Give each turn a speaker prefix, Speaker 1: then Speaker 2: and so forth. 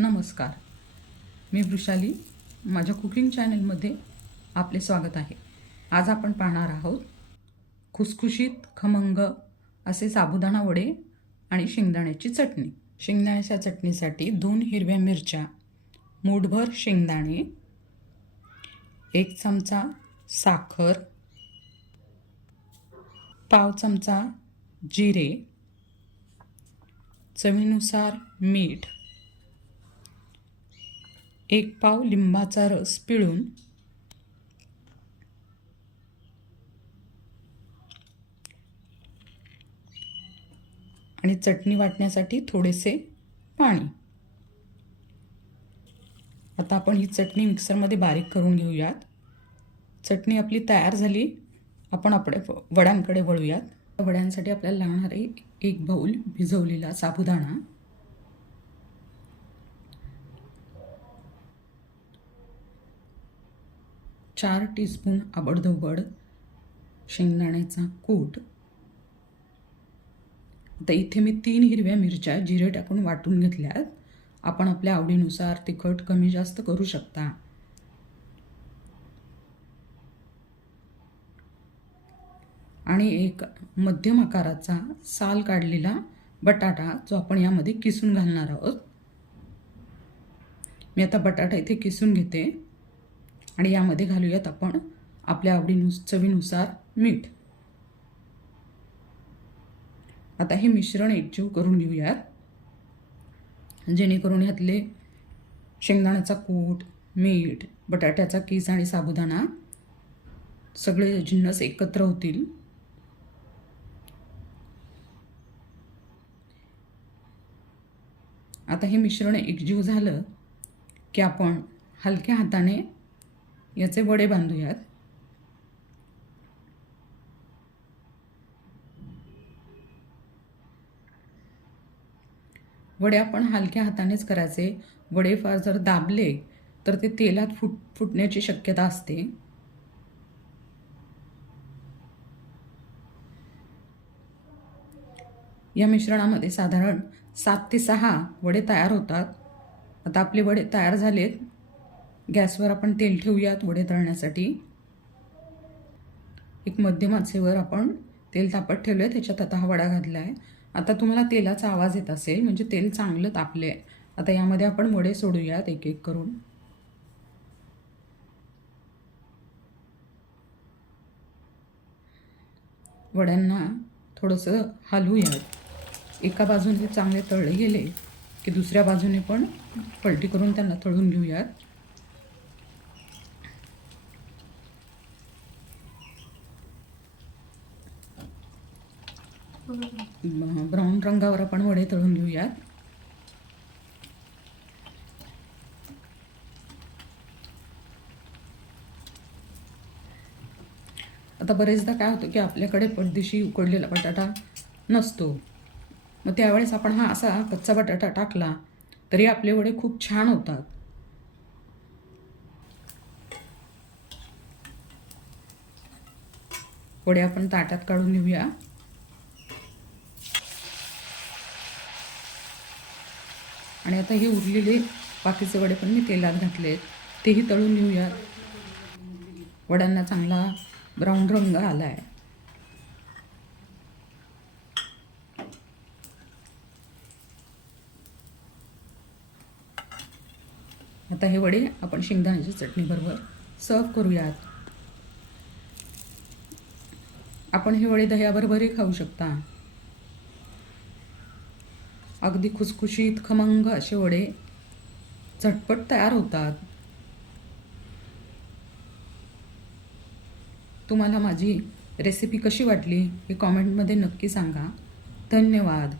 Speaker 1: नमस्कार. मी वृषाली माझ्या कुकिंग चॅनलमध्ये आपले स्वागत आहे. आज आपण पाहणार आहोत खुसखुशीत खमंग असे साबुदाणा वडे आणि शेंगदाण्याची चटणी. शेंगदाण्याच्या चटणीसाठी दोन हिरव्या मिरच्या मूठभर शेंगदाणे एक चमचा साखर पाव चमचा जिरे चवीनुसार मीठ एक पाव लिंबाचा रस पिळून आणि चटणी वाटण्यासाठी थोडेसे पाणी. आता आपण ही चटणी मिक्सरमध्ये बारीक करून घेऊयात. चटणी आपली तयार झाली. आपण आपल्या वड्यांकडे वळूयात. वड्यांसाठी आपल्याला लागणारे एक बाऊल भिजवलेला साबुदाणा. चार टीस्पून आबडधोबड शेंगदाण्याचा कूट. आता इथे मी तीन हिरव्या मिरच्या जिरे टाकून वाटून घेतल्यात. आपण आपल्या आवडीनुसार तिखट कमी जास्त करू शकता. आणि एक मध्यम आकाराचा साल काढलेला बटाटा जो आपण यामध्ये किसून घालणार आहोत. मी आता बटाटा इथे किसून घेते. आणि यामध्ये घालूयात आपण आपल्या आवडीनुस चवीनुसार मीठ. आता हे मिश्रण एकजीव करून घेऊयात. जेणेकरून ह्यातले शेंगदाण्याचा कूट मीठ बटाट्याचा किस आणि साबुदाणा सगळे जिन्नस एकत्र होतील. आता हे मिश्रण एकजीव झालं की आपण हलक्या हाताने याचे वडे बांधूयात. वडे आपण हलक्या हातानेच करायचे. वडे फार जर दाबले तर ते तेलात फुट फुटण्याची शक्यता असते. या मिश्रणामध्ये साधारण सात ते सहा वडे तयार होतात. आता आपले वडे तयार झालेत. गॅसवर आपण तेल ठेवूयात वडे तळण्यासाठी. एक मध्यम आचेवर आपण तेल तापत ठेवलं आहे त्याच्यात आता हा वडा घातला आहे आता तुम्हाला तेलाचा आवाज येत असेल म्हणजे तेल चांगलं तापले आहे आता यामध्ये आपण वडे सोडूयात एक एक करून. वड्यांना थोडंसं हलवूयात. एका बाजूने चांगले तळले गेले की दुसऱ्या बाजूने पण पलटी करून त्यांना तळून घेऊयात. ब्राऊन रंगावर आपण वडे तळून घेऊयात. आता बरेचदा काय होतं की आपल्याकडे परदेशी उकडलेला बटाटा नसतो. मग त्यावेळेस आपण हा असा कच्चा बटाटा टाकला तरी आपले वडे खूप छान होतात. वडे आपण ताटात काढून घेऊया. आणि आता हे उरलेले बाकीचे वडे पण मी तेलात घातले तेही तळून घेऊयात. वड्यांना चांगला ब्राऊन रंग आला आहे आता हे वडे आपण शेंगदाण्याच्या चटणीबरोबर सर्व करूयात. आपण हे वडे दह्याबरोबरही खाऊ शकता. अगदी खुसखुशीत खमंग असे वडे झटपट तयार होतात. तुम्हाला माझी रेसिपी कशी वाटली हे कॉमेंटमध्ये नक्की सांगा. धन्यवाद.